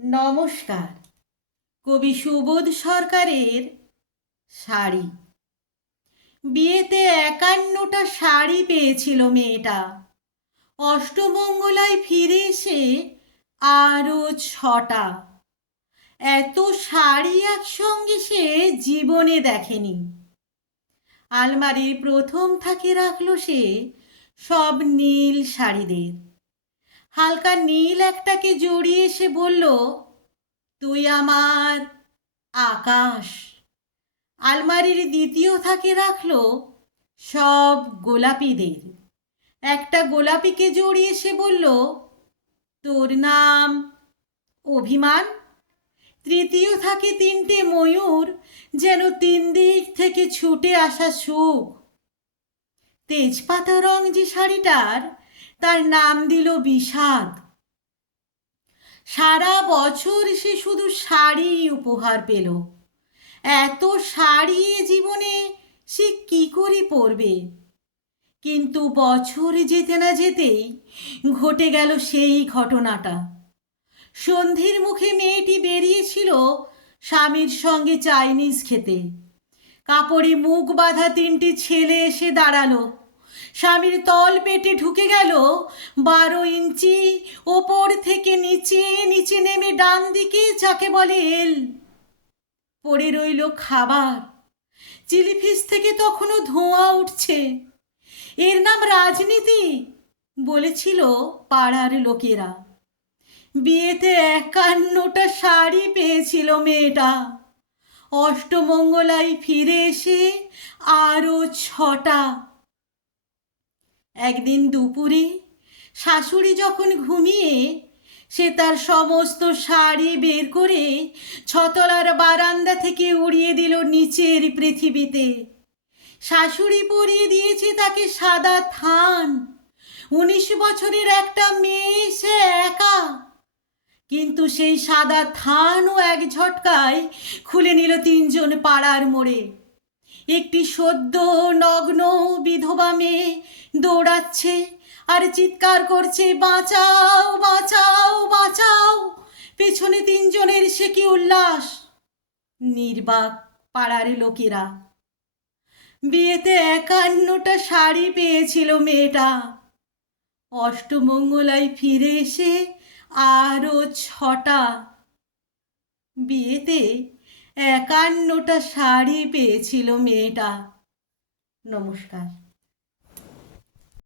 নমস্কার। কবি সুবোধ সরকারের শাড়ি। বিয়েতে ৫১টা শাড়ি পেয়েছিল মেয়েটা। অষ্টমঙ্গলায় ফিরে এসে আরও ৬টা। এত শাড়ি একসঙ্গে সে জীবনে দেখেনি। আলমারির প্রথম থাকে রাখলো সে সব নীল শাড়িদের। হালকা নীল একটাকে জড়িয়ে সে বলল, তুই আমার আকাশ। আলমারির দ্বিতীয় থাকে রাখলো সব গোলাপিদের। একটা গোলাপিকে জড়িয়ে সে বলল, তোর নাম অভিমান। তৃতীয় থাকে ৩টে ময়ূর, যেন ৩ দিক থেকে ছুটে আসা সুখ। তেজপাতা রং যে শাড়িটার, তার নাম দিল বিষাদ। সারা বছর সে শুধু শাড়ি উপহার পেল। এত শাড়ি জীবনে সে কি করে পরবে? কিন্তু বছর যেতে না যেতেই ঘটে গেল সেই ঘটনাটা। সন্ধির মুখে মেয়েটি বেরিয়েছিল স্বামীর সঙ্গে চাইনিজ খেতে। কাপড়ে মুখ বাঁধা ৩টি ছেলে এসে দাঁড়ালো। স্বামীর তল পেটে ঢুকে গেল ১২ ইঞ্চি। ওপর থেকে নিচে নিচে নেমে ডান দিকে যাকে বলে এল। পড়ে রইল খাবার। চিলিফিশ থেকে তখনও ধোঁয়া উঠছে। এর নাম রাজনীতি বলেছিল পাড়ার লোকেরা। বিয়েতে ৫১টা শাড়ি পেয়েছিল মেয়েটা। অষ্টমঙ্গলায় ফিরে এসে আরও ৬টা। একদিন দুপুরে শাশুড়ি যখন ঘুমিয়ে, সে তার সমস্ত শাড়ি বের করে ৬তলার বারান্দা থেকে উড়িয়ে দিল নিচের পৃথিবীতে। শাশুড়ি পরিয়ে দিয়েছে তাকে সাদা থান। ১৯ বছরের একটা মেয়ে, সে একা। কিন্তু সেই সাদা থানও এক ঝটকায় খুলে নিল ৩জন পাড়ার মোড়ে। একটি সদ্য নগ্ন বিধবা মেয়ে দৌড়াচ্ছে আর চিৎকার করছে, বাঁচাও বাঁচাও বাঁচাও। পেছনে ৩জনের সে কি উল্লাস! নির্বাক পাড়ার লোকেরা। বিয়েতে ৫১টা শাড়ি পেয়েছিল মেয়েটা। অষ্টমঙ্গলায় ফিরে এসে আরও ৬টা। বিয়েতে ৫১টা শাড়ি পেয়েছিল মেয়েটা। নমস্কার।